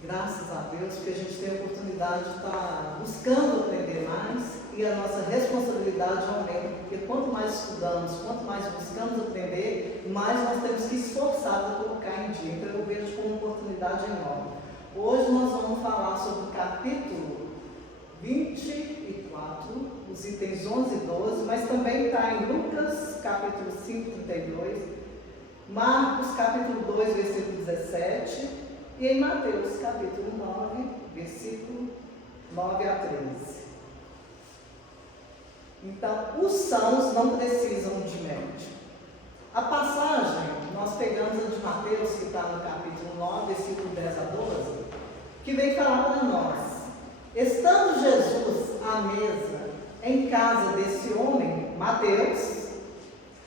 Graças a Deus, porque a gente tem a oportunidade de estar buscando aprender mais e a nossa responsabilidade aumenta, porque quanto mais estudamos, quanto mais buscamos aprender, mais nós temos que esforçar para colocar em dia. Então eu vejo como uma oportunidade enorme. Hoje nós vamos falar sobre o capítulo 24, os itens 11 e 12, mas também está em Lucas, capítulo 5, 32, Marcos, capítulo 2, versículo 17, e em Mateus, capítulo 9, versículo 9 a 13. Então, os sãos não precisam de médico. A passagem, nós pegamos a de Mateus, que está no capítulo 9, versículo 10 a 12, que vem falar para nós. Estando Jesus à mesa em casa desse homem, Mateus,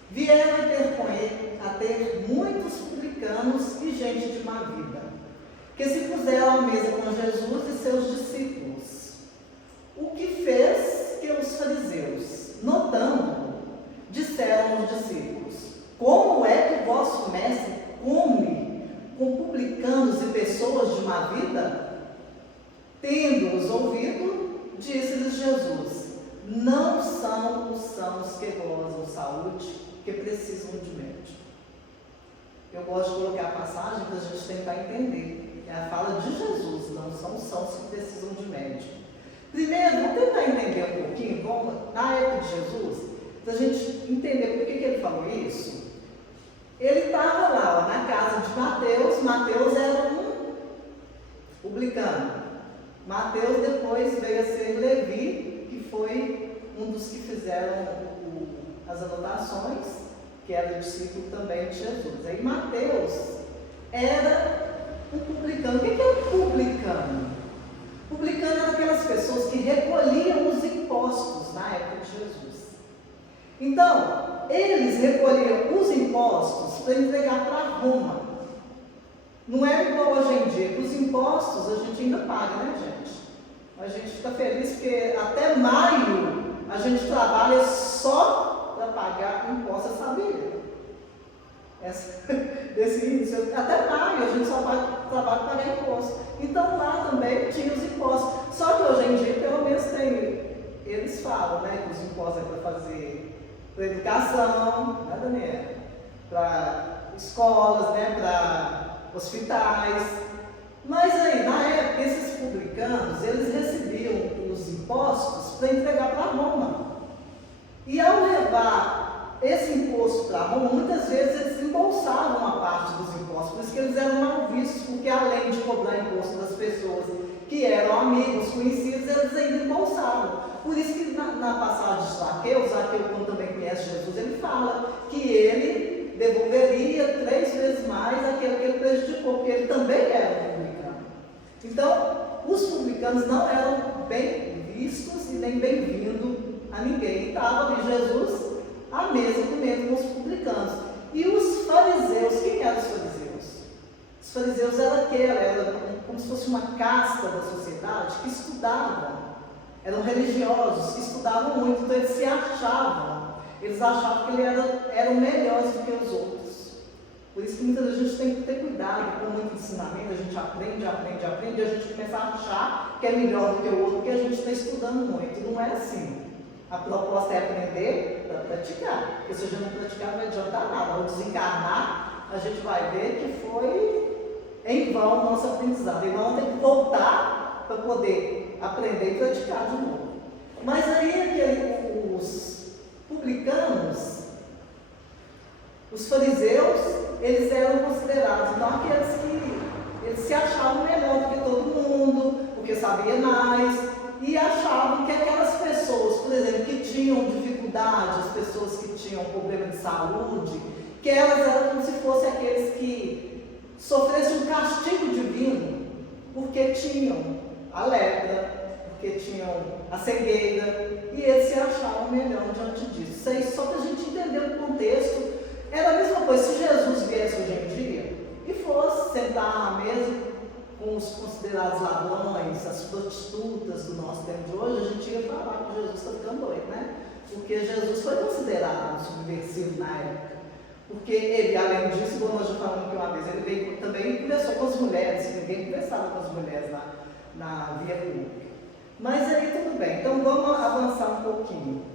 vieram ter com ele a ter muitos publicanos e gente de má vida, que se puseram à mesa com Jesus e seus discípulos. O que fez que os fariseus, notando, disseram aos discípulos: como é que o vosso mestre come com publicanos e pessoas de má vida? Tendo-os ouvido, disse-lhes Jesus: não são os sãos que gozam saúde, que precisam de médico. Eu gosto de colocar a passagem para a gente tentar entender. É a fala de Jesus, não são os sãos que precisam de médico. Primeiro, vamos tentar entender um pouquinho, na época de Jesus, para a gente entender por que ele falou isso. Ele estava lá, na casa de Mateus. Mateus era um publicano. Mateus depois veio a ser Levi, que foi um dos que fizeram as anotações, que era discípulo também de Jesus. Aí Mateus era um publicano. O que é um publicano? Publicano eram aquelas pessoas que recolhiam os impostos na época de Jesus. Então, eles recolhiam os impostos para entregar para Roma. Não é igual hoje em dia, que os impostos a gente ainda paga, né, gente? A gente fica feliz porque até maio a gente trabalha só para pagar impostos, sabia? Desse início, até maio a gente só trabalha para pagar imposto. Então lá também tinha os impostos. Só que hoje em dia, pelo menos eles falam, né, que os impostos é para fazer para educação, né, Daniela? Para escolas, né, para hospitais. Mas aí, na época, esses publicanos, eles recebiam os impostos para entregar para Roma. E ao levar esse imposto para Roma, muitas vezes eles embolsavam uma parte dos impostos, por isso que eles eram mal vistos, porque além de cobrar imposto das pessoas que eram amigos, conhecidos, eles ainda embolsavam. Por isso que na passagem de Zaqueu, quando também conhece Jesus, ele fala que ele devolveria 3 vezes mais aquele que ele prejudicou, porque ele também era publicano. Então, os publicanos não eram bem vistos e nem bem-vindos a ninguém. Estava ali Jesus à mesa comendo com os publicanos. E os fariseus, quem eram os fariseus? Os fariseus eram como se fosse uma casta da sociedade que estudavam, eram religiosos, que estudavam muito, então eles se achavam, que eles eram melhores do que os outros. Por isso que muitas vezes a gente tem que ter cuidado com muito ensinamento, a gente aprende, e a gente começa a achar que é melhor do que o outro, porque a gente está estudando muito. Não é assim. A proposta é aprender para praticar, porque se a gente não praticar não vai adiantar nada. Ao desencarnar, a gente vai ver que foi em vão o nosso aprendizado. E nós temos que voltar para poder aprender e praticar de novo. Mas aí os publicanos, os fariseus, eles eram considerados, então, aqueles que eles se achavam melhor do que todo mundo, porque sabia mais, e achavam que aquelas pessoas, por exemplo, que tinham dificuldade, as pessoas que tinham problema de saúde, que elas eram como se fossem aqueles que sofressem um castigo divino, porque tinham a lepra, porque tinham a cegueira, e eles se achavam melhor diante disso. Isso aí só para a gente entender o contexto. Era a mesma coisa se Jesus viesse hoje em dia e fosse sentar na mesa com os considerados ladrões, as prostitutas do nosso tempo de hoje, a gente ia falar que Jesus está ficando doido, né? Porque Jesus foi considerado um subversivo na época. Porque ele, além disso, como nós já falamos aqui uma vez, ele veio também e conversou com as mulheres, que ninguém conversava com as mulheres na via pública. Mas aí tudo bem, então vamos avançar um pouquinho.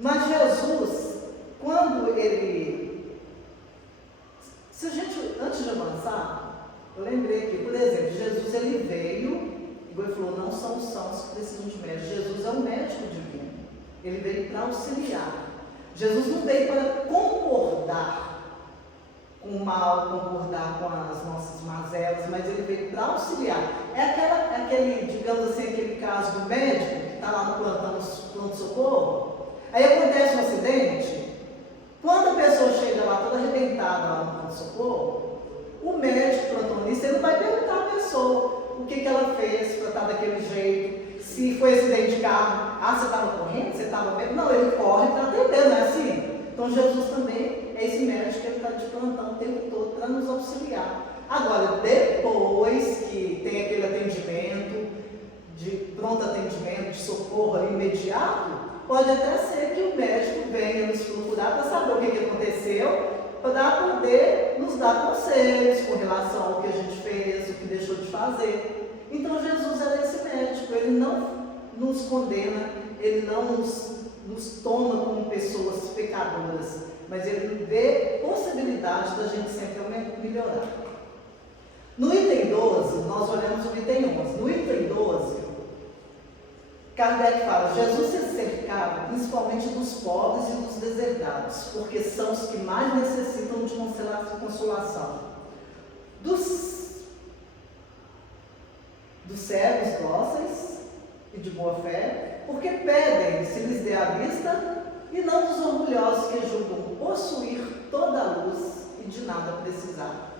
Mas Jesus, quando ele... Se a gente, antes de avançar, eu lembrei que, por exemplo, Jesus ele veio, e falou, não são os sãos que precisam de médico. Jesus é um médico divino. Ele veio para auxiliar. Jesus não veio para concordar com o mal, concordar com as nossas mazelas, mas ele veio para auxiliar. É aquele, digamos assim, aquele caso do médico que está lá no pronto-socorro. Aí acontece um acidente. Quando a pessoa chega lá toda arrebentada lá no pronto-socorro, o médico plantonista ele não vai perguntar à pessoa o que ela fez para estar daquele jeito, se foi acidente de carro, você estava correndo, você estava bem? Não, ele corre para atender, não é assim? Então Jesus também é esse médico que ele está de plantão o tempo todo para nos auxiliar. Agora, depois que tem aquele atendimento, de pronto atendimento, de socorro ali imediato, pode até ser que o médico venha nos procurar para saber o que aconteceu, para poder nos dar conselhos com relação ao que a gente fez, o que deixou de fazer. Então Jesus era esse médico, ele não nos condena, ele não nos toma como pessoas pecadoras, mas ele vê possibilidade da gente sempre melhorar. No item 12, nós olhamos o item 11. No item 12, Kardec fala, Jesus se cercava principalmente dos pobres e dos deserdados, porque são os que mais necessitam de consolação. Dos cegos dóceis e de boa fé, porque pedem se lhes dê a vista, e não dos orgulhosos que julgam possuir toda a luz e de nada precisar.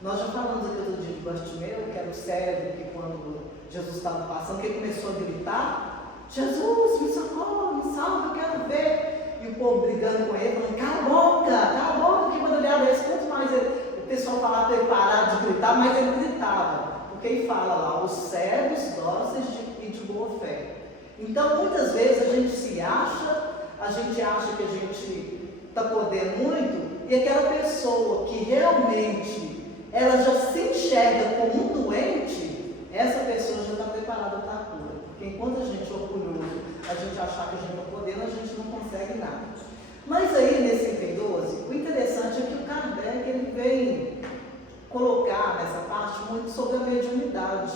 Nós já falamos aqui outro dia de Bartimeu, que era o cego, que quando Jesus estava passando, que ele começou a gritar, Jesus, me socorre, me salva, eu quero ver. E o povo brigando com ele, falando, cala a boca, que barulhada é esse? Quanto mais o pessoal falava para ele parar de gritar, mais ele gritava. Porque ele fala lá, os cegos, dóceis e de boa fé. Então, muitas vezes a gente acha que a gente está podendo muito, e aquela pessoa que realmente ela já se enxerga como um doente, essa pessoa já está preparada para a cura. Porque enquanto a gente é orgulhoso, a gente achar que a gente está podendo, a gente não consegue nada. Mas aí, nesse item 12, o interessante é que o Kardec ele vem colocar nessa parte muito sobre a mediunidade.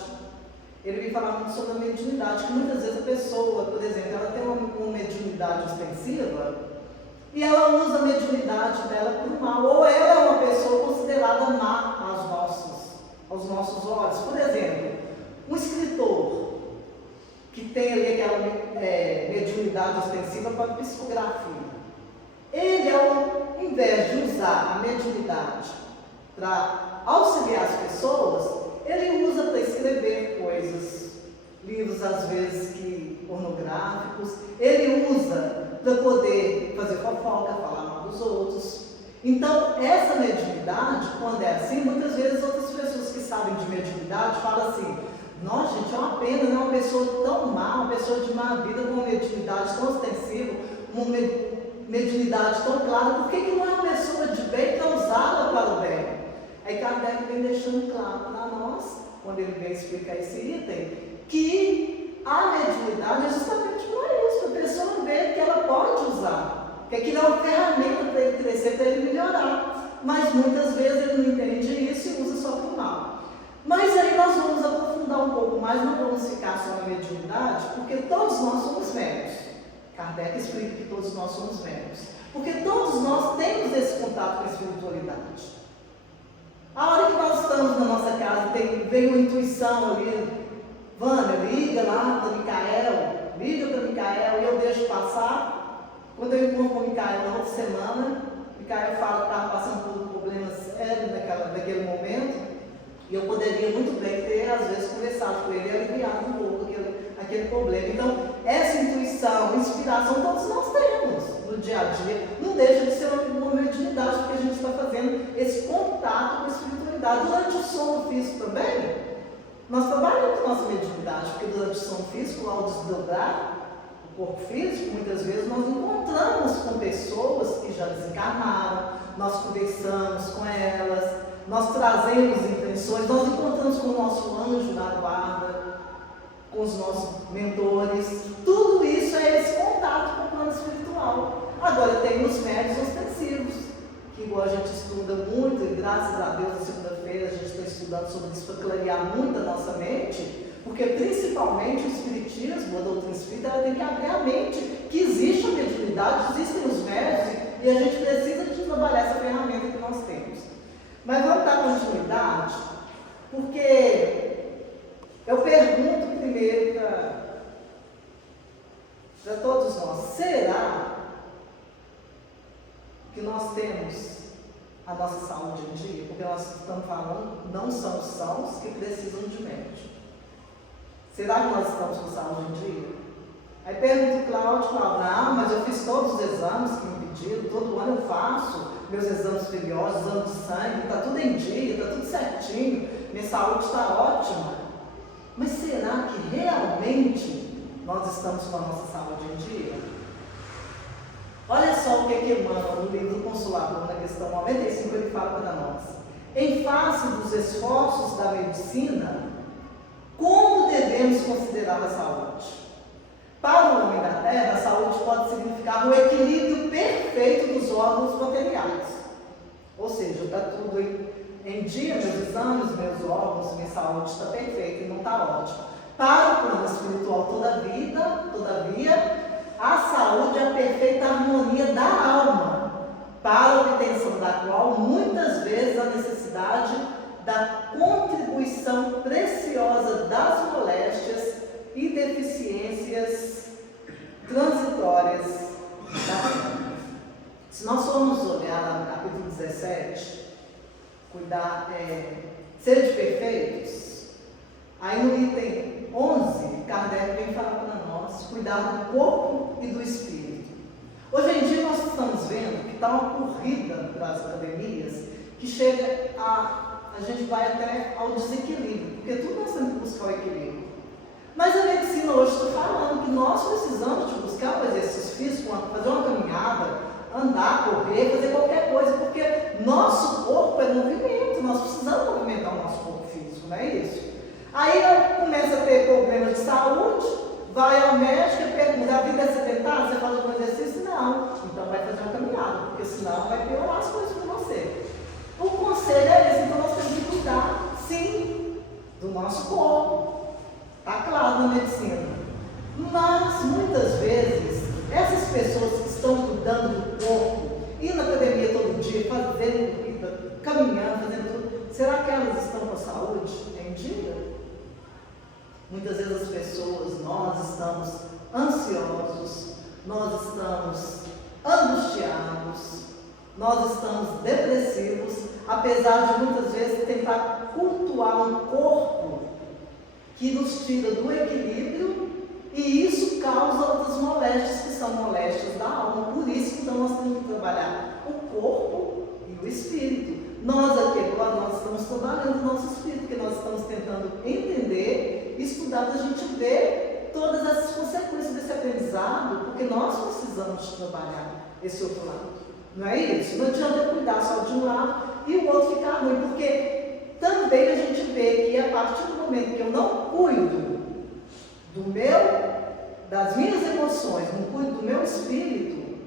Ele vem falar muito sobre a mediunidade, que muitas vezes a pessoa, por exemplo, ela tem uma mediunidade ostensiva e ela usa a mediunidade dela para o mal, ou ela é uma pessoa considerada má aos nossos olhos. Por exemplo, um escritor que tem ali aquela mediunidade ostensiva para psicografia. Ele, ao invés de usar a mediunidade para auxiliar as pessoas, ele usa para escrever coisas, livros às vezes pornográficos, ele usa para poder fazer fofoca, falar mal dos outros. Então, essa mediunidade, quando é assim, muitas vezes outras pessoas que sabem de mediunidade falam assim, nossa gente, é uma pena, né? Uma pessoa tão má, uma pessoa de má vida com uma mediunidade tão ostensiva, uma mediunidade tão clara, por que não é uma pessoa de bem para usá-la para o bem? Aí Kardec vem deixando claro para nós, quando ele vem explicar esse item, que a mediunidade é justamente para isso, para a pessoa ver que ela pode usar, que aquilo é uma ferramenta para ele crescer, para ele melhorar. Mas muitas vezes ele não entende isso e usa só para o mal. Mas aí nós vamos aprofundar um pouco mais, não vamos ficar só na mediunidade, porque todos nós somos médios. Kardec explica que todos nós somos médios. Porque todos nós temos esse contato com a espiritualidade. A hora que nós estamos na nossa casa, vem uma intuição ali, Vânia, liga lá para Micael, e eu deixo passar. Quando eu encontro com o Micael na outra semana, Micael fala que estava passando por um problema sério naquele momento, e eu poderia muito bem ter, às vezes, conversado com ele e aliviado um pouco aquele problema. Então, essa intuição, inspiração, todos nós temos no dia a dia. Não deixa de ser uma mediunidade, porque a gente está fazendo esse contato com a espiritualidade. Durante o sono físico também, nós trabalhamos nossa mediunidade, porque durante o sono físico, ao desdobrar o corpo físico, muitas vezes nós encontramos com pessoas que já desencarnaram, nós conversamos com elas, nós trazemos intenções, nós com os nossos mentores. Tudo isso é esse contato com o plano espiritual. Agora tem os médios ostensivos, que igual a gente estuda muito, e graças a Deus, na segunda-feira a gente está estudando sobre isso para clarear muito a nossa mente, porque principalmente o Espiritismo, a doutrina espírita, ela tem que abrir a mente, que existe a mediunidade, existem os médios, e a gente precisa de trabalhar essa ferramenta que nós temos. Mas vamos dar continuidade, porque eu pergunto primeiro para todos nós, será que nós temos a nossa saúde em dia? Porque nós estamos falando, não são os sãos que precisam de médico. Será que nós estamos com saúde em dia? Aí pergunta o Cláudio, não, mas eu fiz todos os exames que me pediram, todo ano eu faço meus exames periódicos, exames de sangue, está tudo em dia, está tudo certinho, minha saúde está ótima. Mas será que realmente nós estamos com a nossa saúde em dia? Olha só o que Emmanuel, no livro do Consolador, na questão 95, ele fala para nós. Em face dos esforços da medicina, como devemos considerar a saúde? Para o homem da Terra, a saúde pode significar o equilíbrio perfeito dos órgãos materiais. Ou seja, está tudo em dia, meus exames, meus órgãos, minha saúde está perfeita e não está ótima. Para o plano espiritual, todavia, a saúde é a perfeita harmonia da alma, para a obtenção da qual, muitas vezes, a necessidade da contribuição preciosa das moléstias e deficiências transitórias da vida. Se nós formos olhar lá no capítulo 17, sede perfeitos, aí no item 11, Kardec vem falar para nós, cuidar do corpo e do espírito. Hoje em dia nós estamos vendo que está uma corrida para as academias, que chega a gente vai até ao desequilíbrio, porque tudo nós temos que buscar o equilíbrio. Mas a medicina hoje está falando que nós precisamos de buscar um exercício físico, fazer uma caminhada, andar, correr, fazer qualquer coisa, porque nosso corpo é movimento, nós precisamos movimentar o nosso corpo físico, não é isso? Aí começa a ter problemas de saúde, vai ao médico e pergunta, a vida é sedentária, você faz algum exercício? Não, então vai fazer uma caminhada, porque senão vai piorar as coisas com você. O conselho é esse, então nós temos que cuidar, sim, do nosso corpo. Está claro na medicina. Mas, muitas vezes, essas pessoas que estão cuidando do corpo, indo na academia todo dia, fazendo corrida, caminhando, fazendo tudo, será que elas estão com a saúde em dia? Muitas vezes as pessoas, nós estamos ansiosos, nós estamos angustiados, nós estamos depressivos, apesar de muitas vezes tentar cultuar um corpo que nos tira do equilíbrio, e isso causa outras moléstias, que são moléstias da alma. Por isso que então nós temos que trabalhar o corpo e o espírito. Nós aqui agora, nós estamos trabalhando o nosso espírito, porque nós estamos tentando entender, estudar, para a gente ver todas essas consequências desse aprendizado, porque nós precisamos de trabalhar esse outro lado. Não é isso? Não adianta eu cuidar só de um lado e o outro ficar ruim, porque também a gente vê que a partir do momento que eu não cuido das minhas emoções, não cuido do meu espírito,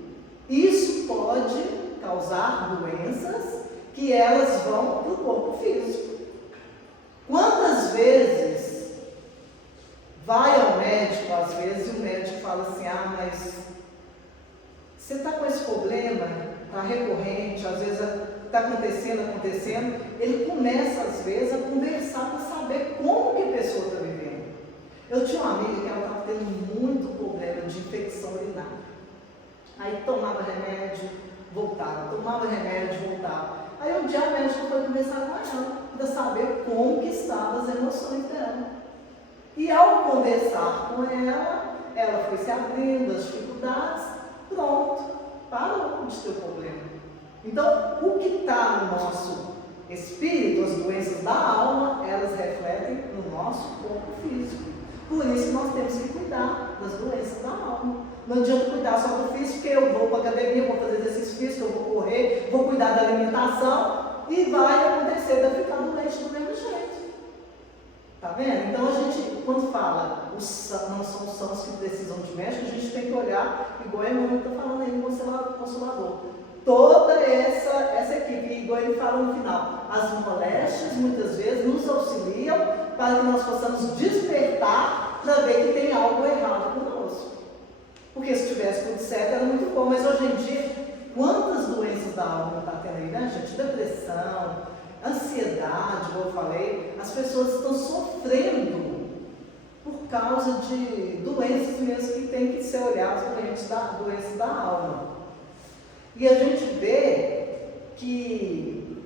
isso pode causar doenças que elas vão para o corpo físico. Quantas vezes vai ao médico, às vezes, e o médico fala assim, mas você está com esse problema, está recorrente, às vezes está acontecendo, ele começa, às vezes, a conversar para saber como que a pessoa está vivendo. Eu tinha uma amiga que ela estava tendo muito problema de infecção urinária. Aí tomava remédio, voltava, tomava remédio, voltava. Aí um dia a médica foi conversar com ela, para saber como que estavam as emoções dela. E ao conversar com ela foi se abrindo, as dificuldades, pronto, parou de ter o problema. Então, o que está no nosso espírito, as doenças da alma, elas refletem no nosso corpo físico. Por isso nós temos que cuidar das doenças da alma. Não adianta cuidar só do físico, porque eu vou para a academia, vou fazer exercício físico, eu vou correr, vou cuidar da alimentação e vai acontecer de eu ficar doente do mesmo jeito. Tá vendo? Então a gente, quando fala não são os sãos que precisam de médico, a gente tem que olhar, igual a irmã está falando aí no Consolador. Toda essa equipe, igual ele fala no final, as moléstias muitas vezes nos auxiliam para que nós possamos despertar para ver que tem algo errado conosco. Porque se tivesse tudo certo era muito bom, mas hoje em dia, quantas doenças da alma está tendo aí, né, gente? Depressão, ansiedade, como eu falei, as pessoas estão sofrendo por causa de doenças mesmo que têm que ser olhadas, doenças da alma. E a gente vê que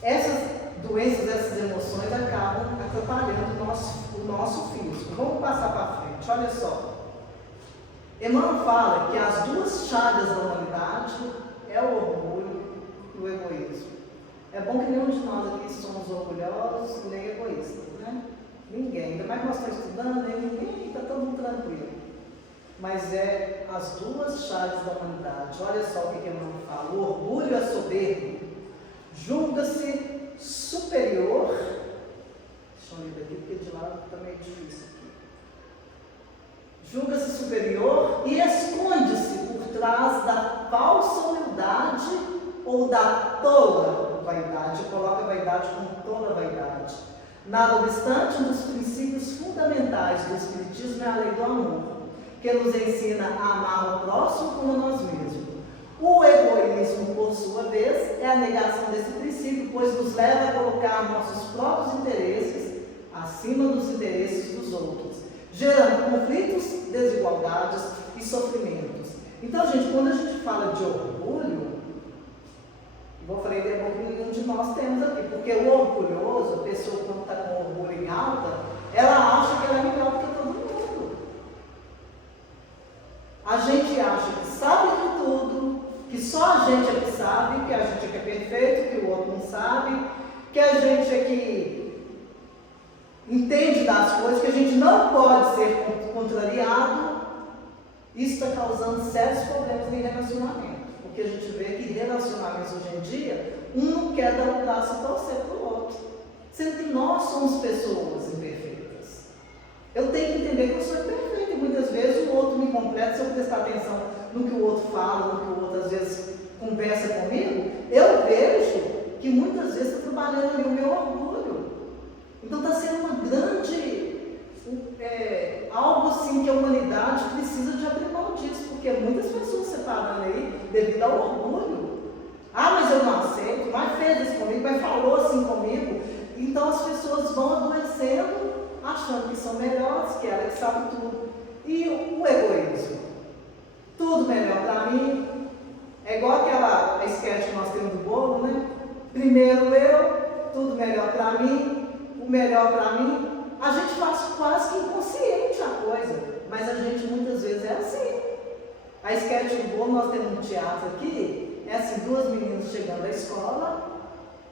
essas doenças, essas emoções acabam atrapalhando o nosso físico. Vamos passar para frente, olha só. Emmanuel fala que as duas chagas da humanidade é o orgulho e o egoísmo. É bom que nenhum de nós aqui somos orgulhosos nem egoístas, né? Ninguém, ainda mais que nós estamos estudando, ninguém, está todo mundo tranquilo. Mas é as duas chagas da humanidade. Olha só o que Emmanuel fala. O orgulho e a soberba. Julga-se superior. Deixa eu ler daqui, porque de lá está meio difícil aqui. Julga-se superior e esconde-se por trás da falsa humildade ou da tola vaidade. Coloca a vaidade como tola vaidade. Nada obstante, um dos princípios fundamentais do Espiritismo é a lei do amor, que nos ensina a amar o próximo como a nós mesmos. O egoísmo, por sua vez, é a negação desse princípio, pois nos leva a colocar nossos próprios interesses acima dos interesses dos outros, gerando conflitos, desigualdades e sofrimentos. Então, gente, quando a gente fala de orgulho, igual eu falei, é bom que nenhum de nós temos aqui, porque o orgulhoso, a pessoa quando está com orgulho em alta, ela acha que ela é melhor do que todo mundo. A gente acha que sabe de tudo, que só a gente é que sabe, que a gente é que é perfeito, que o outro não sabe, que a gente é que entende das coisas, que a gente não pode ser contrariado. Isso está causando sérios problemas em relacionamento. Porque a gente vê que relacionamentos hoje em dia, um não quer dar o braço e torcer para o outro. Sendo que nós somos pessoas imperfeitas. Eu tenho que entender que eu sou imperfeita e muitas vezes o outro me completa. Se eu prestar atenção no que o outro fala, no que o outro às vezes conversa comigo, eu vejo que muitas vezes está trabalhando ali o meu orgulho. Então está sendo uma grande, algo assim que a humanidade precisa de abrir mão disso, porque muitas pessoas separando aí devido ao orgulho. Ah, mas eu não aceito, mas fez isso comigo, mas falou assim comigo. Então as pessoas vão adoecendo, achando que são melhores, que ela que sabe tudo. E o egoísmo? Tudo melhor para mim. É igual aquela sketch que nós temos do bolo, né? Primeiro eu, tudo melhor para mim, o melhor para mim. A gente faz quase que inconsciente a coisa, mas a gente muitas vezes é assim. A sketch do bolo, nós temos um teatro aqui, é assim, duas meninas chegando da escola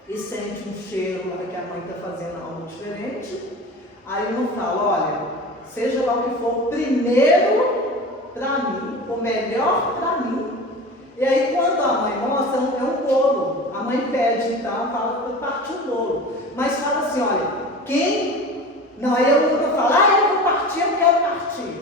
e sente um cheiro lá que a mãe está fazendo algo diferente. Aí uma fala, olha, seja lá o que for, primeiro para mim, o melhor para mim. E aí quando a mãe mostra, é um bolo. A mãe pede então, fala para partir o bolo. Mas fala assim, olha, quem... Não, aí eu nunca falo, eu vou partir, eu quero partir.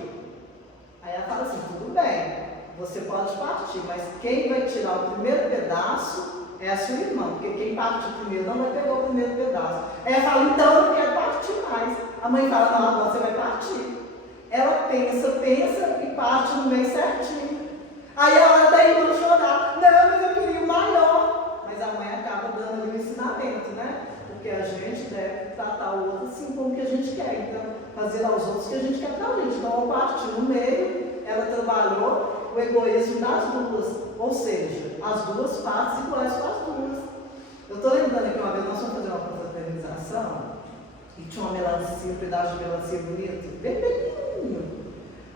Aí ela fala assim, tudo bem, você pode partir, mas quem vai tirar o primeiro pedaço é a sua irmã, porque quem partiu primeiro não vai pegar o primeiro pedaço. Aí ela fala, então eu não quero partir mais. A mãe fala, não, agora você vai partir. Ela pensa e parte no meio certinho. Aí a hora da irmã chorar, não, mas eu queria o maior. Mas a mãe acaba dando ali o ensinamento, né? Porque a gente deve tratar o outro assim como que a gente quer, então fazer aos outros o que a gente quer para a gente. Então, ao partir no meio, ela trabalhou o egoísmo nas duas, ou seja, as duas partes iguais para as duas. Eu estou lembrando aqui uma vez, nós fomos fazer uma confraternização e tinha uma melancia, um pedaço de melancia bonito, vermelhinho.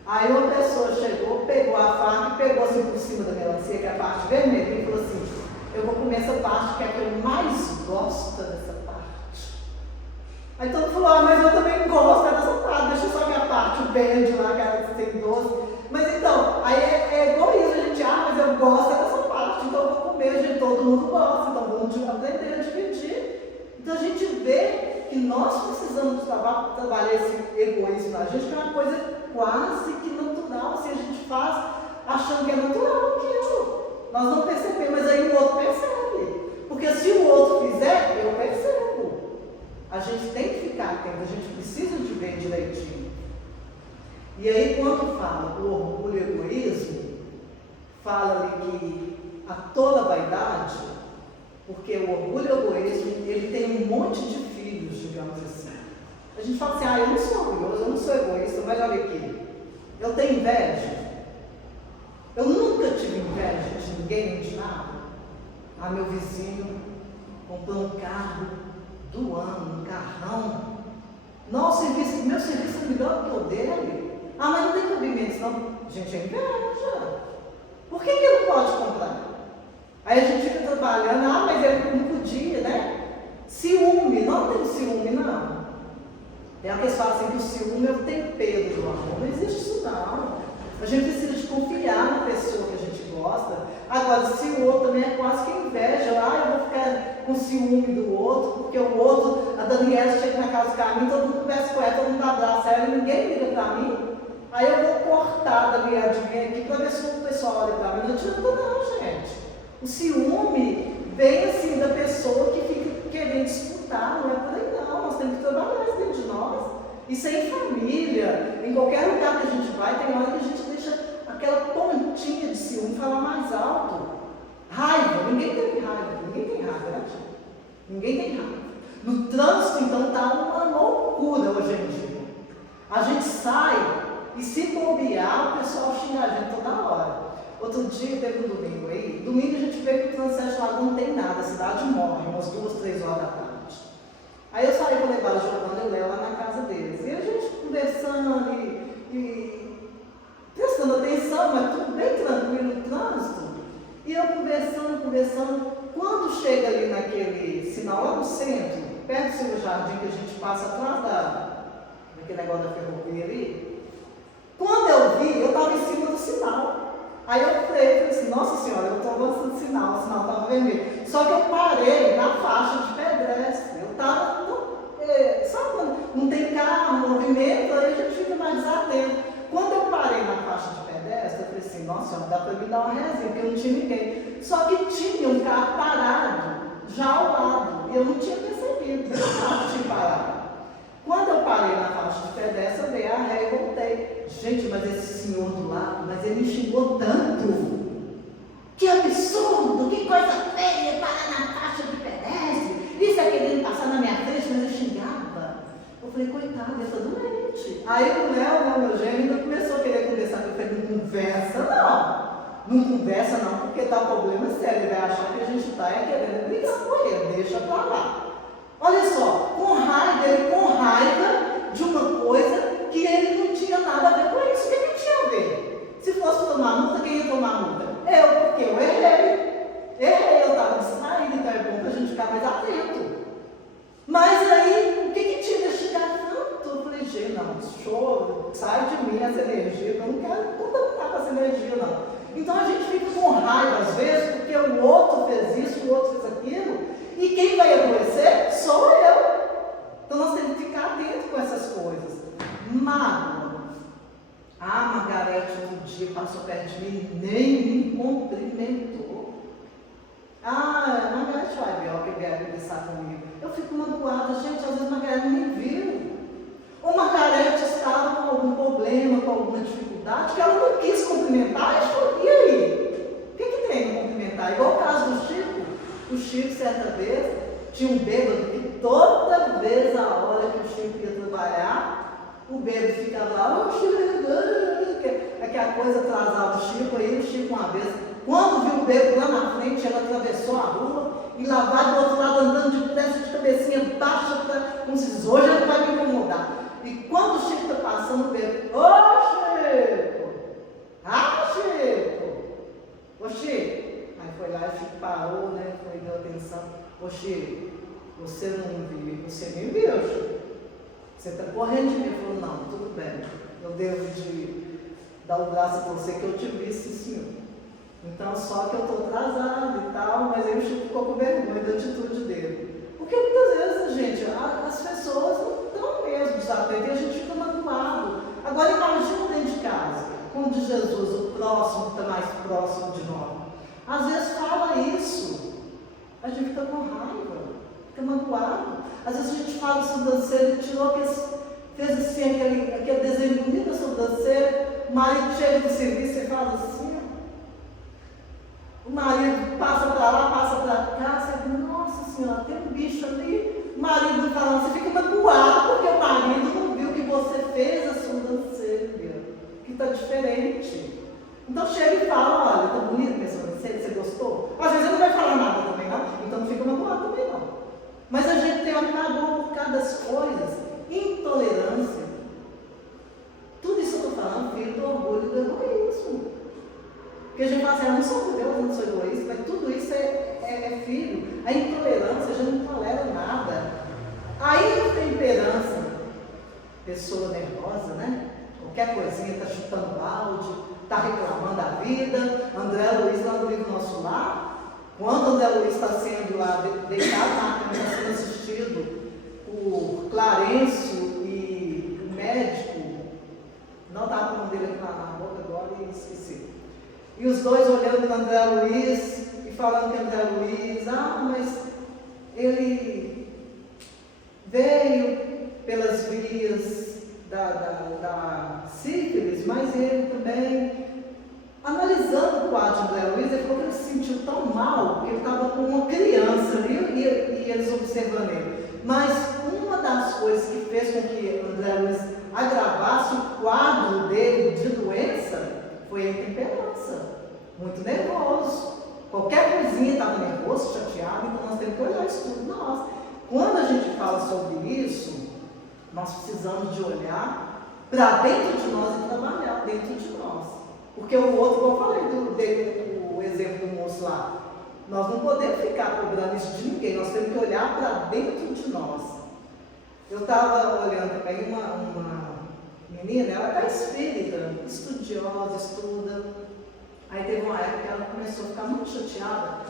Aí uma pessoa chegou, pegou a faca e pegou assim por cima da melancia, que é a parte vermelha, e falou assim, eu vou comer essa parte que é a que eu mais gosto dessa parte. Aí todo mundo falou, mas eu também gosto dessa parte, deixa só que a parte verde lá, que tem doce. Mas então, aí é egoísmo, a gente, mas eu gosto dessa parte, então eu vou comer, gente, todo mundo gosta, então vamos aprender a dividir. Então a gente vê que nós precisamos trabalhar esse egoísmo na gente, que é uma coisa quase que natural, assim, a gente faz achando que é natural aquilo. Nós não percebemos, mas aí o outro percebe. Porque se o outro fizer, eu percebo. A gente tem que ficar atento, a gente precisa de ver direitinho. E aí, quando fala o orgulho e o egoísmo, fala ali que a tola vaidade, porque o orgulho e o egoísmo, ele tem um monte de filhos, digamos assim. A gente fala assim, eu não sou orgulhoso, eu não sou egoísta, mas olha aqui, eu tenho inveja. Eu nunca tive inveja de ninguém, de nada. Meu vizinho comprou um carro do ano, um carrão. Nossa, meu serviço é melhor do que o dele. Mas não tem cabimento, não. Gente, é inveja. Por que ele pode comprar? Aí a gente fica trabalhando, mas ele não podia, né? Ciúme, não tem ciúme, não. Tem aqueles que falam assim que o ciúme é o tempero do amor. Não existe isso, não. A gente precisa de confiar na pessoa que a gente gosta. Agora, se o outro também é quase que inveja, eu vou ficar com ciúme do outro, porque o outro, a Daniela chega na casa do caminho, todo mundo conversa com ela, todo mundo abraça ela, e ninguém liga para mim. Aí eu vou cortar a Daniela de mim aqui para ver se o pessoal olha para mim. Não adianta não, gente. O ciúme vem assim da pessoa que fica querendo disputar, não é por aí não. Nós temos que trabalhar isso dentro de nós. Isso é em família, em qualquer lugar que a gente vai, tem hora que a gente deixa aquela pontinha de ciúme falar mais alto. Raiva, ninguém tem raiva, né? Ninguém tem raiva. No trânsito, então, está uma loucura hoje em dia. A gente sai e se bobear, o pessoal xinga a gente toda hora. Outro dia, teve um domingo aí, domingo a gente vê que o Trânsito lá não tem nada, a cidade morre, umas 2, 3 horas da tarde. Aí eu saí para levar a Giovana e o Léo lá na casa deles. E a gente conversando e prestando atenção, mas tudo bem tranquilo no trânsito. E eu conversando. Quando chega ali naquele sinal lá no centro, perto do seu jardim que a gente passa atrás daquele negócio da ferrovia ali, quando eu vi, eu estava em cima do sinal. Aí eu falei assim, nossa senhora, eu estou avançando o sinal estava vermelho. Só que eu parei na faixa de pedestre. Eu estava, sabe quando não tem carro, movimento, aí a gente fica mais desatento. Quando eu parei na faixa de pedestre, eu falei assim, nossa senhora, dá para me dar uma resinha, porque não tinha ninguém. Só que tinha um carro parado, já ao lado, e eu não tinha percebido, o carro tinha parado. Quando eu parei na faixa de pedestre, eu dei a ré e voltei. Gente, mas esse senhor do lado, mas ele me xingou tanto. Que absurdo, que coisa feia, parar na faixa de pedestre. Isso é querendo passar na minha frente, mas ele xingava. Eu falei, coitado, ele está doente. Aí o Léo, meu gêmeo, ainda começou a querer conversar com ele. Eu falei, não conversa não. Não conversa não, porque tá o problema sério. Ele vai achar que a gente está querendo brigar com ele, deixa pra lá. Olha só, ele com raiva de uma coisa que ele não tinha nada a ver com isso. O que ele tinha a ver? Se fosse tomar multa, quem ia tomar multa? Eu, porque eu errei, eu estava distraído, então é bom para a gente ficar mais atento. Mas aí, o que tinha de chegar tanto? Eu falei, gente, não, choro, sai de mim essa energia, que eu não quero contaminar com essa energia, não. Então a gente fica com raiva às vezes, porque o outro fez isso, o outro fez aquilo, e quem vai adoecer sou eu. Então nós temos que ficar atentos com essas coisas. Mágoa. A Margarete outro dia passou perto de mim e nem me cumprimentou. Margarete vai ver, que vier conversar comigo. Eu fico magoada, gente, às vezes Margarete nem viu. Ou Margarete estava com algum problema, com alguma dificuldade, que ela não quis cumprimentar, e aí? O que tem em cumprimentar? Igual o caso do Chico. O Chico, certa vez, tinha um bêbado que toda vez, a hora que o Chico ia trabalhar, o bêbado ficava lá, aquela coisa atrasava o Chico, aí o Chico uma vez, quando viu o bêbado lá na frente, ela atravessou a rua e lá vai do outro lado andando de cabecinha baixa, como se diz, hoje ele vai me incomodar. E quando o Chico está passando, o bêbado, Chico! Chico! Chico! Aí foi lá e o Chico parou, né? Foi, deu atenção. Chico, você não viu, você me viu, Chico? Você está correndo de mim? Ele falou, não, tudo bem. Eu devo de dar o braço a você que eu te vi, sim, senhor. Então, só que eu estou atrasado e tal, mas aí o Chico ficou com vergonha da atitude dele. Porque muitas vezes, gente, as pessoas Às vezes a gente fala de sobrancelha, ele tirou fez assim aquele desenho bonito da sobrancelha, o marido chega do serviço e faz assim, ó. O marido passa para lá, passa para cá, você diz, nossa senhora, tem um bicho ali. O marido fala, você fica magoado porque o marido não viu que você fez a sobrancelha, que está diferente. Então chega e fala, olha, está bonito minha sobrancelha, você gostou? Às vezes ele não vai falar nada também, não, então não fica magoado também não. Mas a gente tem uma magoa por causa das coisas, intolerância. Tudo isso eu estou falando, filho do orgulho e do egoísmo. Porque a gente fala assim, eu não sou Deus, eu não sou egoísta, mas tudo isso é filho. A intolerância, a gente não tolera nada. A intemperança, pessoa nervosa, né? Qualquer coisinha está chutando balde, está reclamando da vida. André Luiz, lá no livro Nosso Lar, quando André Luiz está sendo lá deitado na cama, está sendo assistido por Clarencio e o médico, não estava com o nome dele aqui na boca agora e esqueci. E os dois olhando para André Luiz e falando que André Luiz, mas ele veio pelas vias da sífilis, mas ele também, analisando o quadro de André Luiz, ele falou que ele se sentiu tão mal que ele estava com uma criança ali e eles observando ele. Mas uma das coisas que fez com que André Luiz agravasse o quadro dele de doença foi a intemperança. Muito nervoso. Qualquer coisinha estava nervoso, chateado, então nós temos que olhar isso tudo. Quando a gente fala sobre isso, nós precisamos de olhar para dentro de nós e trabalhar dentro de nós. Porque o outro, como eu falei do exemplo do moço lá, nós não podemos ficar cobrando isso de ninguém, nós temos que olhar para dentro de nós. Eu estava olhando também uma menina, ela está espírita, estudiosa, estuda. Aí teve uma época que ela começou a ficar muito chateada,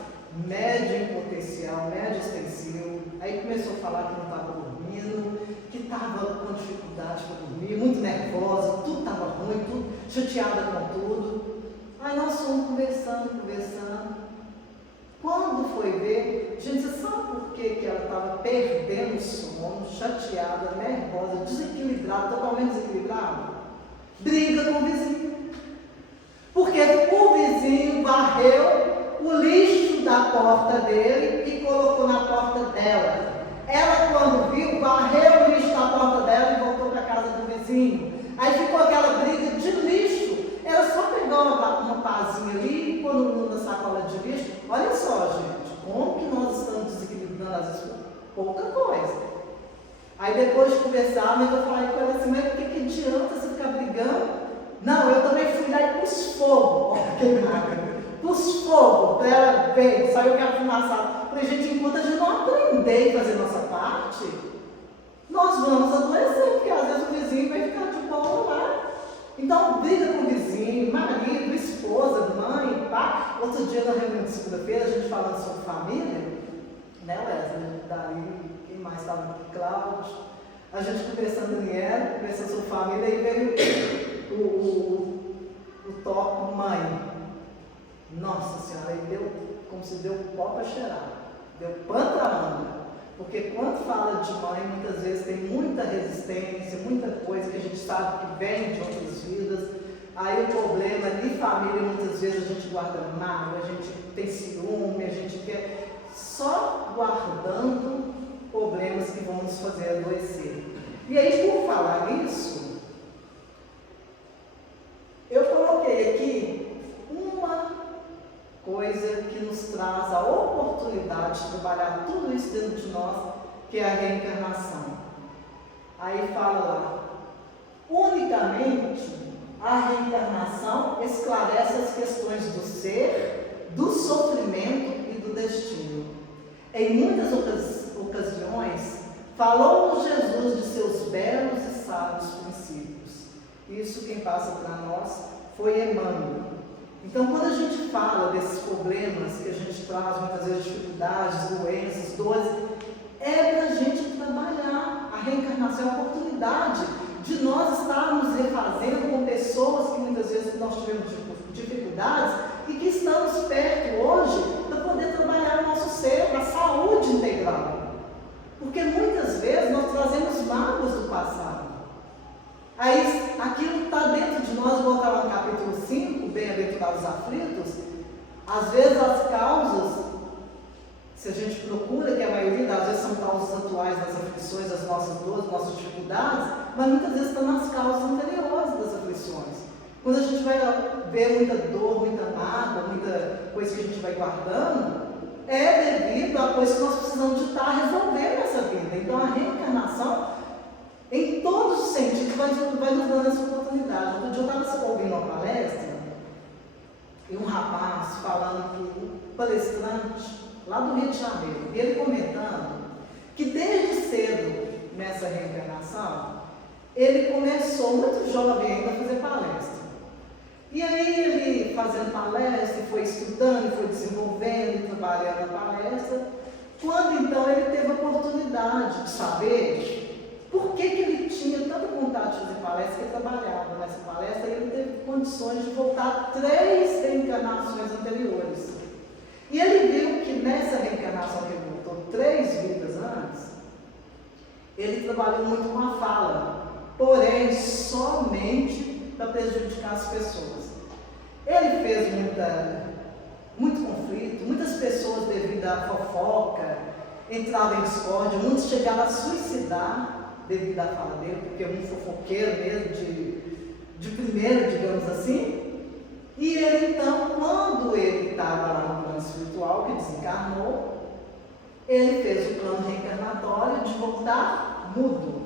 média em potencial, média extensivo. Aí começou a falar que não estava dormindo, que estava com dificuldade para dormir, muito nervosa, tudo estava ruim, tudo, chateada com tudo. Aí nós fomos conversando. Quando foi ver, gente, você sabe por que ela estava perdendo o sono, chateada, nervosa, desequilibrada, totalmente desequilibrada? Briga com o vizinho. Porque o vizinho varreu o lixo da porta dele e colocou na porta dela. Ela, quando viu, varreu o lixo da porta dela e voltou para a casa do vizinho. Aí ficou aquela briga de lixo. Ela só pegou uma pazinha ali e pôs na sacola de lixo. Olha só, gente, como que nós estamos desequilibrando às vezes pouca coisa. Aí depois de conversar, eu falei com ela assim, mas o que adianta você ficar brigando? Não, eu também fui lá e pus fogo. Pus fogo para ela ver, saiu aquela fumaçada. Falei, gente, enquanto a gente não aprender a fazer nossa parte, nós vamos adoecer, porque às vezes o vizinho vai ficar de boa lá. Então, briga com o vizinho, marido, esposa, mãe, pai. Outro dia, na reunião de segunda-feira, a gente falando sobre família, né, Wesley? Daí, quem mais estava aqui? Cláudio. A gente conversando, Daniela, conversando sobre família, e veio o tópico mãe. Nossa Senhora, aí deu como se deu pó para cheirar, deu pano para manga. Porque quando fala de mãe, muitas vezes tem muita resistência, muita coisa que a gente sabe que vem de outras vidas. Aí o problema de família, muitas vezes a gente guarda mágoa, a gente tem ciúme, a gente quer só guardando problemas que vão nos fazer adoecer. E aí, por falar isso, eu coloquei aqui uma coisa que nos traz a oportunidade de trabalhar tudo isso dentro de nós, que é a reencarnação. Aí fala lá, unicamente a reencarnação esclarece as questões do ser, do sofrimento e do destino. Em muitas ocasiões, falou-nos Jesus de seus belos e sábios princípios. Isso quem passa para nós foi Emmanuel. Então, quando a gente fala desses problemas que a gente traz, muitas vezes dificuldades, doenças, dores, é para a gente trabalhar. A reencarnação é a oportunidade de nós estarmos refazendo com pessoas que muitas vezes nós tivemos dificuldades e que estamos perto hoje para poder trabalhar o nosso ser, a saúde integral. Porque muitas Às vezes as causas, se a gente procura, que a maioria das vezes são causas atuais das aflições, das nossas dores, das nossas dificuldades, mas muitas vezes estão nas causas anteriores das aflições. Quando a gente vai ver muita dor, muita mágoa, muita coisa que a gente vai guardando, é devido a coisas que nós precisamos de estar resolvendo nessa vida. Então a reencarnação, em todos os sentidos, vai nos dando essa oportunidade. Outro dia eu estava ouvindo uma palestra, e um rapaz falando que um palestrante lá do Rio de Janeiro, e ele comentando que desde cedo nessa reencarnação, ele começou muito jovem ainda a fazer palestra. E aí ele fazendo palestra, foi estudando, foi desenvolvendo, trabalhando na palestra, quando então ele teve a oportunidade de saber por que ele tinha tanta vontade de fazer palestra, que ele trabalhava nessa palestra, e ele teve condições de voltar 3 reencarnações anteriores. E ele viu que nessa reencarnação que ele voltou 3 vidas antes, ele trabalhou muito com a fala, porém somente para prejudicar as pessoas. Ele fez muito conflito, muitas pessoas devido à fofoca entravam em discórdia, muitos chegaram a suicidar devido à fala dele, porque um fofoqueiro mesmo de primeiro, digamos assim. E ele então, quando ele estava lá no plano espiritual, que desencarnou, ele fez o plano reencarnatório de voltar mudo.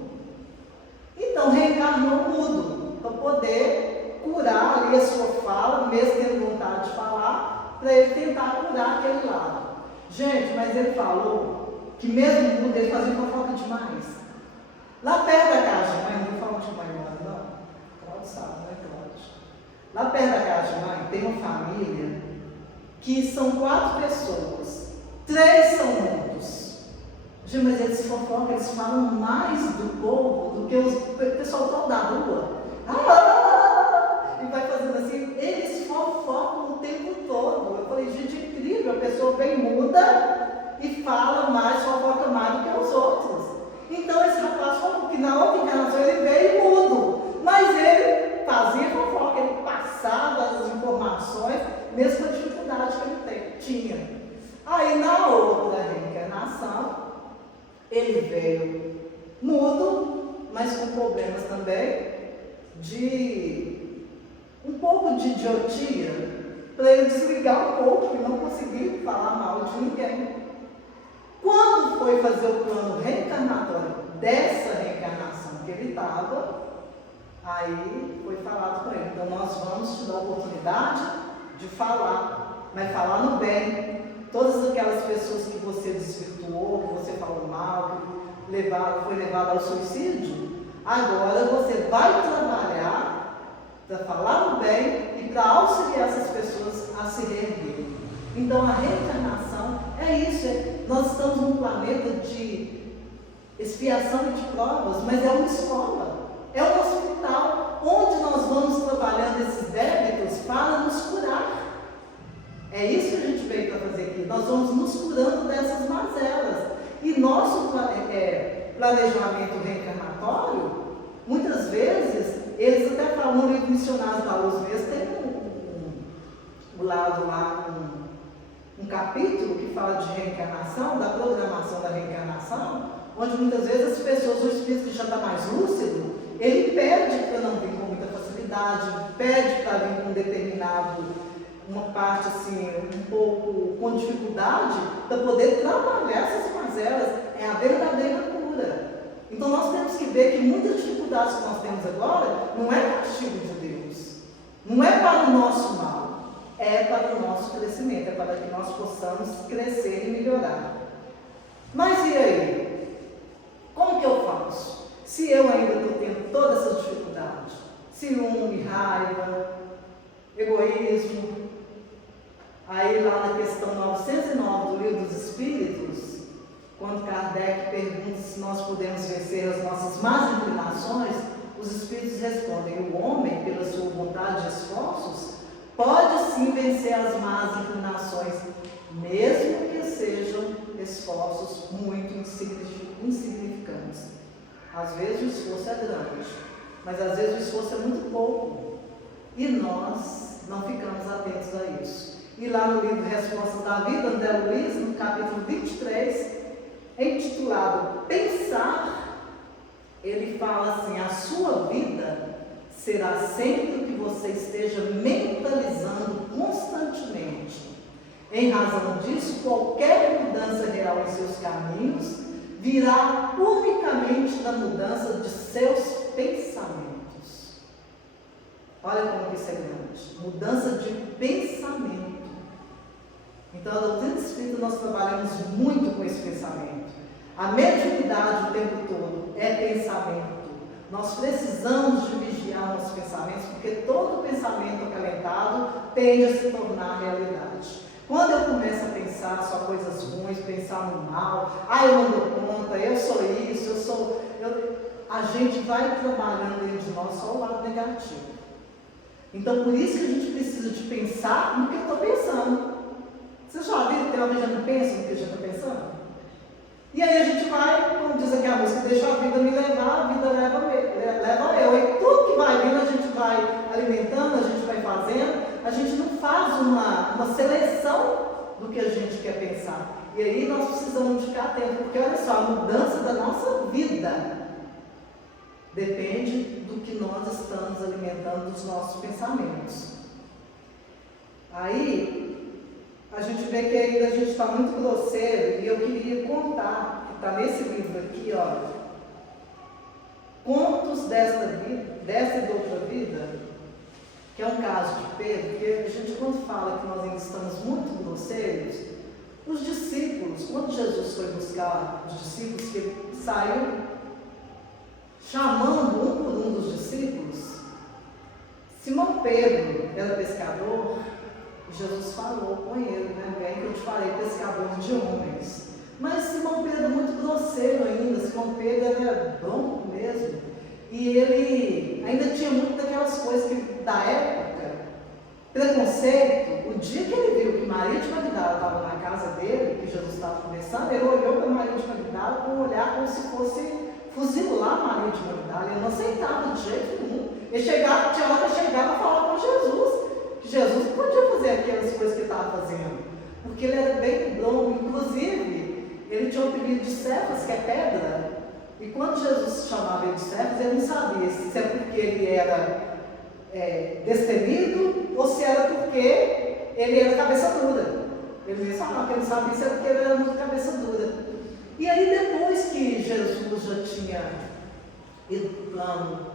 Então reencarnou mudo, para poder curar ali a sua fala, mesmo tendo vontade de falar, para ele tentar curar aquele lado. Gente, mas ele falou que mesmo mudo ele fazia fofoca demais. Lá perto da casa de mãe, não vou falar onde mãe mora não, Cláudio sabe, né Cláudio? Lá perto da casa de mãe tem uma família que são 4 pessoas, 3 são mudos. Gente, mas eles fofocam, eles falam mais do povo do que o pessoal todo da rua. E vai fazendo assim, eles fofocam o tempo todo. Eu falei, gente, é incrível, a pessoa vem muda e fala mais, fofoca mais do que os outros. Então esse rapaz falou que na outra encarnação ele veio mudo, mas ele fazia fofoca, ele passava as informações, mesmo com a dificuldade que ele tinha. Aí na outra reencarnação, ele veio mudo, mas com problemas também de um pouco de idiotia, para ele desligar um pouco e não conseguir falar mal de ninguém. Quando foi fazer o plano reencarnatório dessa reencarnação que ele estava, aí foi falado com ele, então nós vamos te dar a oportunidade de falar, mas falar no bem. Todas aquelas pessoas que você desvirtuou, que você falou mal, que foi levado ao suicídio, agora você vai trabalhar para falar no bem e para auxiliar essas pessoas a se reerguerem. Então a reencarnação é isso, nós estamos num planeta de expiação e de provas, mas é uma escola, é um hospital, onde nós vamos trabalhando esses débitos para nos curar. É isso que a gente veio para fazer aqui, nós vamos nos curando dessas mazelas. E nosso planejamento reencarnatório, muitas vezes, eles até falam no livro Missionários da Luz mesmo, tem um lado lá, um capítulo que fala de reencarnação, da programação da reencarnação, onde muitas vezes as pessoas, o espírito que já está mais lúcido, ele pede para não vir com muita facilidade, pede para vir com uma parte assim, um pouco com dificuldade, para poder trabalhar essas mazelas, é a verdadeira cura. Então nós temos que ver que muitas dificuldades que nós temos agora, não é castigo de Deus, não é para o nosso mal, é para o nosso crescimento, é para que nós possamos crescer e melhorar. Mas e aí? Como que eu faço? Se eu ainda estou tendo todas essas dificuldades, ciúme, raiva, egoísmo, aí lá na questão 909 do Livro dos Espíritos, quando Kardec pergunta se nós podemos vencer as nossas más inclinações, os Espíritos respondem, o homem, pela sua vontade e esforços, pode sim vencer as más inclinações, mesmo que sejam esforços muito insignificantes. Às vezes o esforço é grande, mas às vezes o esforço é muito pouco, e nós não ficamos atentos a isso. E lá no livro Respostas da Vida, André Luiz, no capítulo 23, intitulado Pensar, ele fala assim: a sua vida será sempre o que você esteja mentalizando constantemente. Em razão disso, qualquer mudança real em seus caminhos virá unicamente da mudança de seus pensamentos. Olha como isso é grande. Mudança de pensamento. Então, a doutrina espírita, nós trabalhamos muito com esse pensamento. A mediunidade o tempo todo é pensamento. Nós precisamos de vigiar nossos pensamentos, porque todo pensamento acalentado tende a se tornar realidade. Quando eu começo a pensar só coisas ruins, pensar no mal, eu não dou conta, eu sou isso, a gente vai trabalhando dentro de nós só o lado negativo. Então, por isso que a gente precisa de pensar no que eu estou pensando. Você já viu que tem uma vez que não pensa no que a gente está pensando? E aí a gente vai, como diz aqui a música, deixa a vida me levar, a vida leva eu. E tudo que vai vindo a gente vai alimentando, a gente vai fazendo. A gente não faz uma seleção do que a gente quer pensar. E aí nós precisamos ficar atentos, porque olha só, a mudança da nossa vida depende do que nós estamos alimentando dos nossos pensamentos. Aí, a gente vê que ainda a gente está muito grosseiro, e eu queria contar, que está nesse livro aqui, olha, Contos desta e de outra vida, que é um caso de Pedro, porque a gente quando fala que nós ainda estamos muito grosseiros, os discípulos, quando Jesus foi buscar os discípulos, que ele saiu chamando um por um dos discípulos, Simão Pedro era pescador, e Jesus falou com ele, né? Vem que eu te farei pescador de homens. Mas Simão Pedro é muito grosseiro ainda, Simão Pedro era bronco mesmo. E ele ainda tinha muito daquelas coisas da época, preconceito. O dia que ele viu que Maria de Magdala estava na casa dele, que Jesus estava conversando, ele olhou para Maria de Magdala com um olhar como se fosse fuzilar Maria de Magdala. Ele não aceitava de jeito nenhum. Ele chegava, tinha hora que chegava a falar com Jesus, que Jesus não podia fazer aquelas coisas que ele estava fazendo, porque ele era bem bronco. Inclusive, ele tinha o apelido de Cefas, que é pedra. E quando Jesus chamava ele de Cefas, ele não sabia se é porque ele era destemido ou se era porque ele era cabeça dura. Ele mesmo falava que ele não sabia se era porque ele era muito cabeça dura. E aí, depois que Jesus já tinha ido para o plano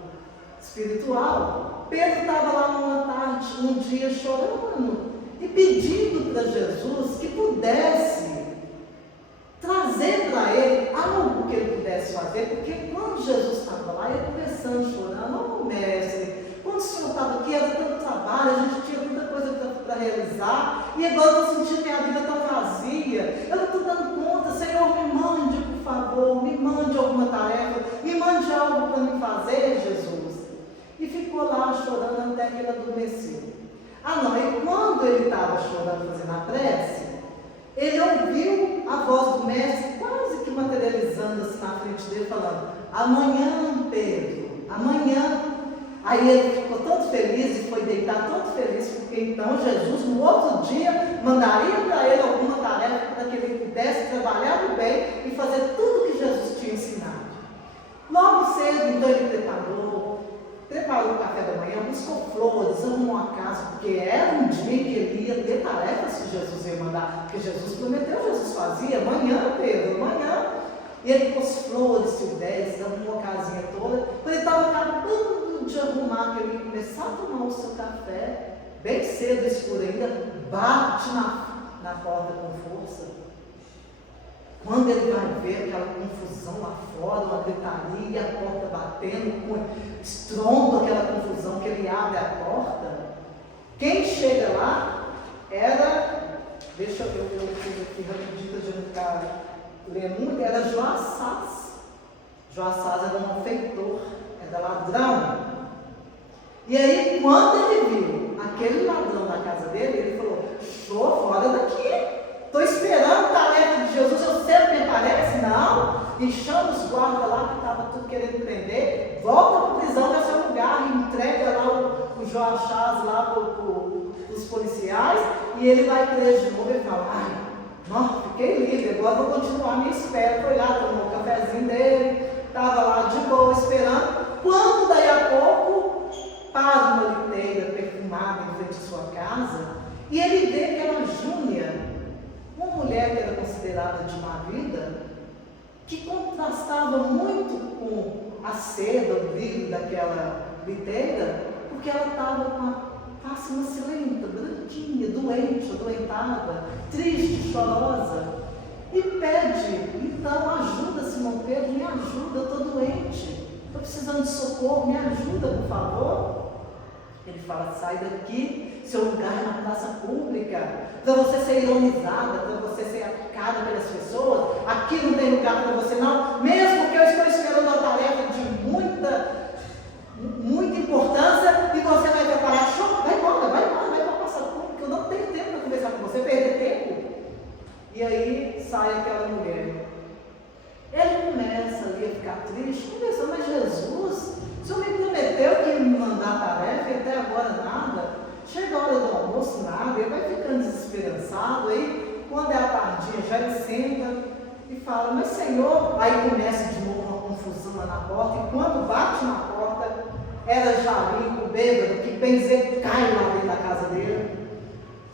espiritual, Pedro estava lá numa tarde, um dia, chorando e pedindo para Jesus que pudesse trazer para ele algo que ele pudesse fazer, porque quando Jesus estava lá, ele conversando, chorando: mestre, quando o senhor estava aqui, era tanto trabalho, a gente tinha tanta coisa para realizar, e agora eu estou sentindo minha vida tão vazia, eu não estou dando conta. Senhor, me mande, por favor, me mande alguma tarefa, me mande algo para me fazer, Jesus. E ficou lá chorando até que ele adormeceu. E quando ele estava chorando, fazendo a prece, ele ouviu a voz do mestre quase que materializando assim na frente dele, falando: amanhã, Pedro, amanhã. Aí ele ficou todo feliz e foi deitar todo feliz, porque então Jesus no outro dia mandaria para ele alguma tarefa para que ele pudesse trabalhar bem e fazer tudo que Jesus tinha ensinado. Logo cedo, então, ele preparou o café da manhã, buscou flores, arrumou a casa, porque era um dia que ele ia ter tarefas que Jesus ia mandar, porque Jesus prometeu, Jesus fazia: amanhã, Pedro, amanhã. E ele pôs flores, silvestres, arrumou a casinha toda. Quando ele estava acabando de arrumar, que ele ia começar a tomar o seu café, bem cedo, escuro ainda, bate na porta com força. Quando ele vai ver aquela confusão lá fora, uma gritaria, a porta batendo, com estrondo, aquela confusão, que ele abre a porta, quem chega lá era, deixa eu fiz aqui rapidinho para a gente ficar lendo muito, era Joaçás. Joaçás era um malfeitor, era ladrão. E aí, quando ele viu aquele ladrão na casa dele, ele falou: estou fora daqui. Estou esperando a tarefa de Jesus, eu sempre me aparece? Não. E chama os guardas lá que estavam tudo querendo prender, volta para a prisão desse lugar e entrega lá o Joachás lá para os policiais, e ele vai crer de novo e fala, ai, não, fiquei livre, agora vou continuar minha espera. Foi lá, tomou um cafezinho dele, estava lá de boa esperando, quando daí a pouco para uma liteira perfumada em frente à sua casa, e ele vê que era Júnia, uma mulher que era considerada de má vida, que contrastava muito com a seda, o brilho daquela liteira, porque ela estava com a face macilenta, branquinha, doente, adoentada, triste, chorosa, e pede, então, ajuda Simão Pedro, me ajuda, eu estou doente, estou precisando de socorro, me ajuda, por favor. Ele fala, sai daqui, seu lugar é na praça pública, para você ser ironizada, para você ser atacada pelas pessoas, aqui não tem lugar para você não, mesmo que eu estou esperando uma tarefa de muita importância, e você vai preparar show, vai embora, vai para a praça pública, eu não tenho tempo para conversar com você, perder tempo. E aí sai aquela mulher. Ele começa ali a ficar triste, conversando, mas Jesus, o Senhor me prometeu que ia me mandar tarefa e até agora nada. Chega a hora do almoço, nada, ele vai ficando desesperançado. Aí, quando é a tardinha, já ele senta e fala, mas Senhor, aí começa de novo uma confusão lá na porta, e quando bate na porta, era Jairo, o bêbado, que bem dizer, cai lá dentro da casa dele,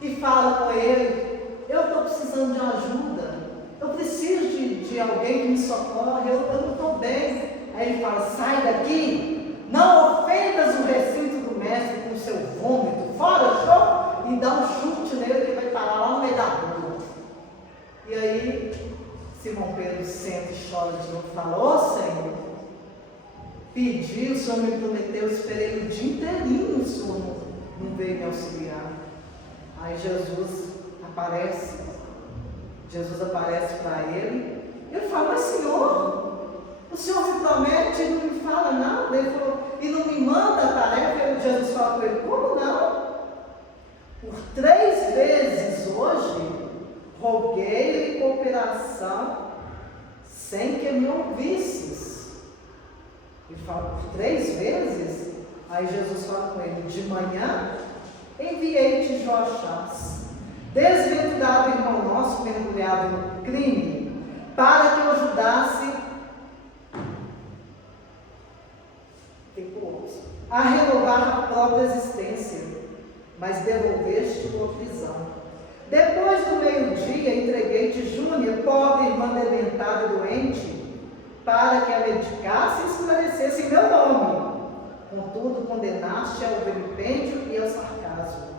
e fala com ele, eu estou precisando de ajuda, eu preciso de alguém que me socorre, eu não estou bem. Aí ele fala, sai daqui, não ofendas o recinto do mestre com o seu vômito, fora, show, e dá um chute nele que vai parar lá no meio da rua. E aí, Simão Pedro senta e chora de novo e fala, ô Senhor, pedi, o Senhor me prometeu, esperei o dia inteirinho, o Senhor não veio me auxiliar. Aí Jesus aparece para ele, ele fala, mas Senhor, o Senhor me promete e não me fala nada, ele falou, e não me manda a tarefa. E Jesus fala com ele, como não? Por 3 vezes hoje, roguei em cooperação, sem que me ouvisses. Ele fala, por 3 vezes? Aí Jesus fala com ele, de manhã, enviei-te Joachás, desventurado irmão nosso, mergulhado no crime, para que o ajudasse a renovar a própria existência, mas devolveste-o à prisão. Depois do meio-dia, entreguei-te Júnia, pobre irmã dementada e doente, para que a medicasse e esclarecesse em meu nome. Contudo, condenaste ao vilipêndio e ao sarcasmo.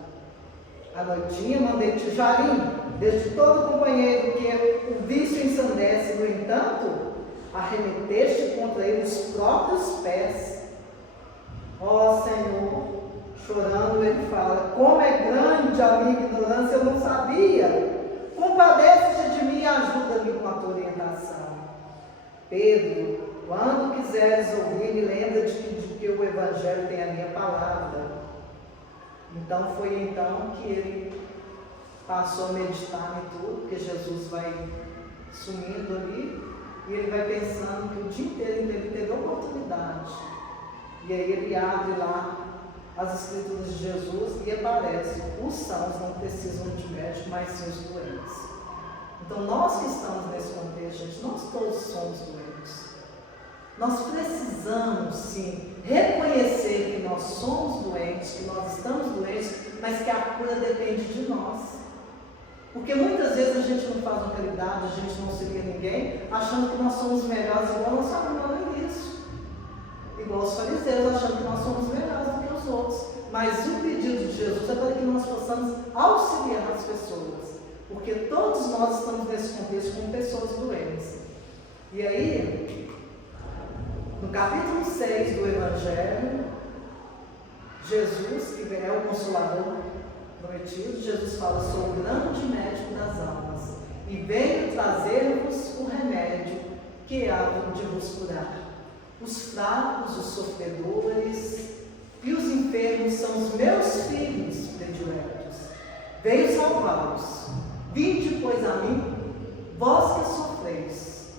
À noitinha mandei-te Jarim, desde todo companheiro que o vício ensandece, no entanto, arremeteste contra ele os próprios pés. Ó Senhor, chorando ele fala, como é grande a minha ignorância, eu não sabia. Compadece-te de mim e ajuda-me com a tua orientação. Pedro, quando quiseres ouvir-me, lembra-te de que o Evangelho tem a minha palavra. Então foi então que ele passou a meditar em tudo, porque Jesus vai sumindo ali, e ele vai pensando que o dia inteiro ele teve a oportunidade. E aí ele abre lá as Escrituras de Jesus e aparece, os sãos não precisam de médico, mas sim os doentes. Então nós que estamos nesse contexto, gente, nós todos somos doentes. Nós precisamos sim reconhecer que nós somos doentes, que nós estamos doentes, mas que a cura depende de nós. Porque muitas vezes a gente não faz uma caridade, a gente não auxilia ninguém, achando que nós somos melhores, igual nós falamos no início. Igual os fariseus, achando que nós somos melhores do que os outros. Mas o pedido de Jesus é para que nós possamos auxiliar as pessoas. Porque todos nós estamos nesse contexto com pessoas doentes. E aí, no capítulo 6 do Evangelho, Jesus, que é o Consolador prometido, Jesus fala, sou o grande médico das almas, e venho trazer-vos o remédio que há de vos curar. Os fracos, os sofredores e os enfermos são os meus filhos prediletos. Venho salvá-los. Vinde, pois, a mim, vós que sofreis,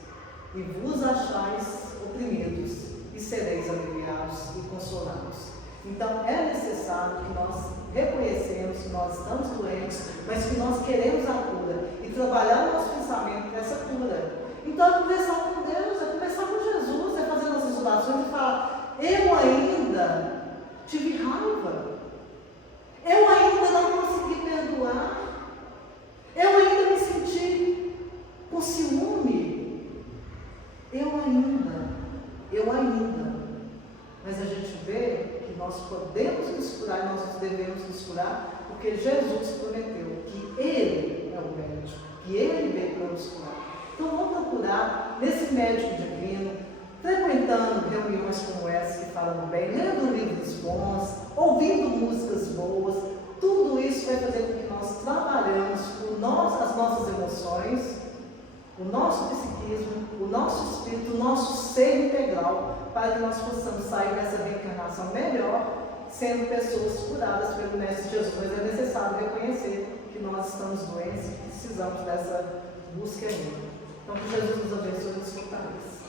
e vos achais oprimidos, e sereis aliviados e consolados. Então, é necessário que nós reconhecemos que nós estamos doentes, mas que nós queremos a cura e trabalhar o nosso pensamento para essa cura. Então é conversar com Deus, é conversar com Jesus, é fazer nossas orações e falar: eu ainda tive raiva, eu ainda não consegui perdoar, eu ainda me senti com ciúme, eu ainda. Mas a gente vê que nós podemos nos curar e nós devemos nos curar, porque Jesus prometeu que Ele é o médico, que Ele veio para nos curar. Então vamos procurar nesse médico divino, frequentando reuniões como essa que falam bem, lendo livros bons, ouvindo músicas boas. Tudo isso vai fazer com que nós trabalhemos as nossas emoções, o nosso psiquismo, o nosso espírito, o nosso ser integral, para que nós possamos sair dessa reencarnação melhor, sendo pessoas curadas pelo Mestre Jesus. Mas é necessário reconhecer que nós estamos doentes e precisamos dessa busca ainda. Então, que Jesus nos abençoe e nos fortaleça.